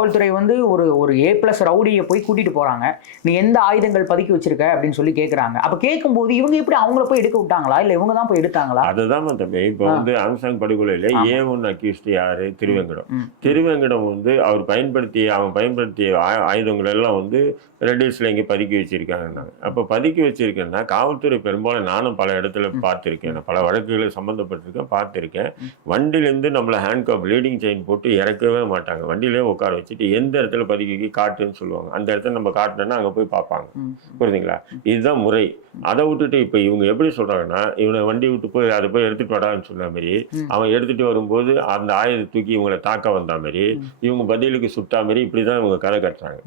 காவல்துறை வந்து ஒரு ஒரு A+ ரவுடியை போய் கூட்டிட்டு போறாங்க. நீ எந்த ஆயுதங்கள் பதுக்கி வச்சிருக்க அப்படின்னு சொல்லி கேட்குறாங்க. அப்ப கேட்கும்போது இவங்க எப்படி அவங்கள போய் எடுக்க விட்டாங்களா, இல்ல இவங்க தான் போய் எடுத்தாங்களா? அதுதான் தம்பி. இப்போ வந்து ஆம்சாங் படுகொலையில ஆமா. A1 அக்யூஸ்ட் யாரு? திருவேங்கடம். ம். திருவேங்கடம் வந்து அவன் பயன்படுத்திய ஆயுதங்கள் எல்லாம் வந்து ரெட் ஹில்ஸ்ல இங்கே பதுக்கி வச்சிருக்காங்கன்னாங்க. அப்போ பதுக்கி வச்சிருக்கேன்னா காவல்துறை பெரும்பாலும் நானும் பல இடத்துல பார்த்துருக்கேன். நான் பல வழக்குகளில் சம்மந்தப்பட்டிருக்கேன், பார்த்துருக்கேன். வண்டியிலேருந்து நம்மளை ஹேண்ட்கப் லீடிங் செயின் போட்டு இறக்கவே மாட்டாங்க. வண்டியிலே உட்கார வச்சுட்டு எந்த இடத்துல பதுக்கி காட்டுன்னு சொல்லுவாங்க. அந்த இடத்துல நம்ம காட்டினோன்னா அங்கே போய் பார்ப்பாங்க. புரியுதுங்களா? இதுதான் முறை. அதை விட்டுட்டு இப்போ இவங்க எப்படி சொல்றாங்கன்னா, இவனை வண்டி விட்டு போய் அதை போய் எடுத்துட்டு வாடான்னு சொன்ன மாதிரி, அவன் எடுத்துட்டு வரும்போது அந்த ஆயுதத்தை தூக்கி இவங்களை தாக்க வந்த மாதிரி, இவங்க பதிலுக்கு சுட்டா மாதிரி இப்படிதான் இவங்க கதை கட்டுறாங்க.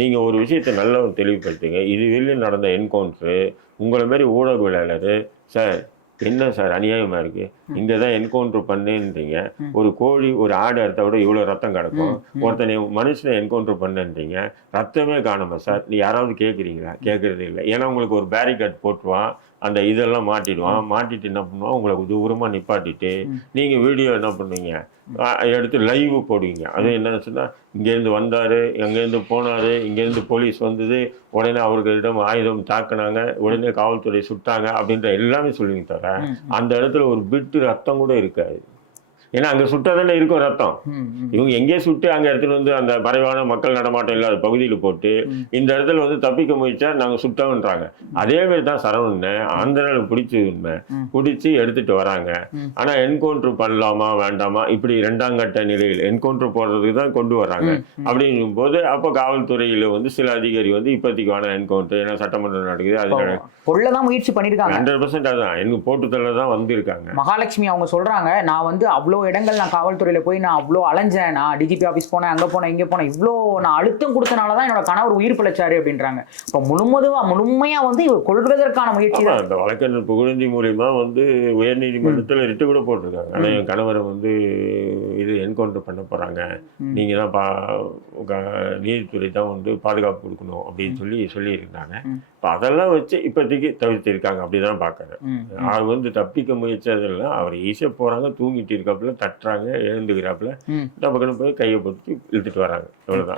நீங்க ஒரு விஷயத்தை நல்லா தெளிவுபடுத்துங்க. இது வெளியில் நடந்த என்கவுண்டரு உங்களை மாதிரி ஊடகவியலாளர் சார் என்ன சார் அநியாயமா இருக்கு, இங்கதான் என்கவுண்டர் பண்ணுன்றீங்க. ஒரு கோழி ஒரு ஆடு அறுத்த விட இவ்வளவு ரத்தம் கிடக்கும். ஒருத்தனை மனுஷனை என்கவுண்டர் பண்ணுன்றீங்க, ரத்தமே காணுமா சார்? நீ யாராவது கேட்குறீங்களா? கேட்கறது இல்லை. ஏன்னா உங்களுக்கு ஒரு பேரிகேட் போட்டுருவான், அந்த இதெல்லாம் மாட்டிடுவான். மாட்டிட்டு என்ன பண்ணுவான், உங்களுக்கு தூரமா நிப்பாட்டிட்டு நீங்க வீடியோ என்ன பண்ணுவீங்க, எடுத்து லைவ் போடுவீங்க. அது என்னன்னு சொன்னா, இங்கேருந்து வந்தாரு, எங்கேருந்து போனாரு, இங்கேருந்து போலீஸ் வந்தது, உடனே அவர்களிடம் ஆயுதம் தாக்குனாங்க, உடனே காவல்துறை சுட்டாங்க அப்படின்ற எல்லாமே சொல்லுவீங்க தவிர அந்த இடத்துல ஒரு பிட்டு ரத்தம் கூட இருக்காது. ஏன்னா அங்கே சுட்டாதானே இருக்கும் ரத்தம். இவங்க எங்கேயே சுட்டு அங்கே எடுத்துட்டு வந்து அந்த மறைவான மக்கள் நடமாட்டம் இல்லாத பகுதியில் போட்டு இந்த இடத்துல வந்து தப்பிக்க முயற்சா நாங்கள் சுட்டோன்றாங்க. அதே மாதிரி தான் சரவணனை ஆந்திராவில் பிடிச்சி பிடிச்சி எடுத்துட்டு வராங்க. ஆனால் என்கவுண்டர் பண்ணலாமா வேண்டாமா இப்படி 2ஆம் கட்ட நிலையில் என்கவுண்டர் போடுறதுக்கு தான் கொண்டு வர்றாங்க. அப்படிங்கும் போது அப்போ காவல்துறையில் வந்து சில அதிகாரி வந்து இப்போதைக்கு வேணாம் என்கவுண்டர், ஏன்னா சட்டமன்றம் நடக்குது, அது கொள்ளதான் முயற்சி பண்ணிருக்காங்க. 100% அதான் எனக்கு போட்டுத்தல தான் வந்திருக்காங்க. மகாலட்சுமி அவங்க சொல்றாங்க, நான் வந்து அவ்வளோ இடங்கள் நான் காவல்துறையில போய் நான் அவ்வளோ அலைஞ்சேன், நான் டிஜிபி ஆஃபீஸ் போனேன், அங்கே போனேன், இங்கே போனேன், இவ்வளோ நான் அழுத்தம் கொடுத்தனால தான் என்னோட கணவர் உயிர் பிழைச்சாரு அப்படின்றாங்க. இப்போ முழுமையா வந்து இவர் கொள்வதற்கான முயற்சி தான். இந்த வழக்கறிஞர் புகழேந்தி மூலியமா வந்து உயர்நீதிமன்றத்தில் ரிட்டு கூட போட்டிருக்காங்க. ஆனால் என் கணவரை வந்து இது என்கவுண்டர் பண்ண போறாங்க, நீங்க தான் நீதித்துறை தான் வந்து பாதுகாப்பு கொடுக்கணும் அப்படின்னு சொல்லியிருந்தாங்க. இப்போ அதெல்லாம் வச்சு இப்போதைக்கு தவிர்த்திருக்காங்க. அப்படிதான் பார்க்குறேன். அவர் வந்து தப்பிக்க முயற்சியதெல்லாம் அவர் ஈஸியாக போறாங்க, தூங்கிட்டு இருக்காப்புல, தட்டுறாங்க, எழுந்துக்கிறாப்புல, டபக்குன்னு போய் கையை போட்டு இழுத்துட்டு வராங்க. அவ்வளோதான்.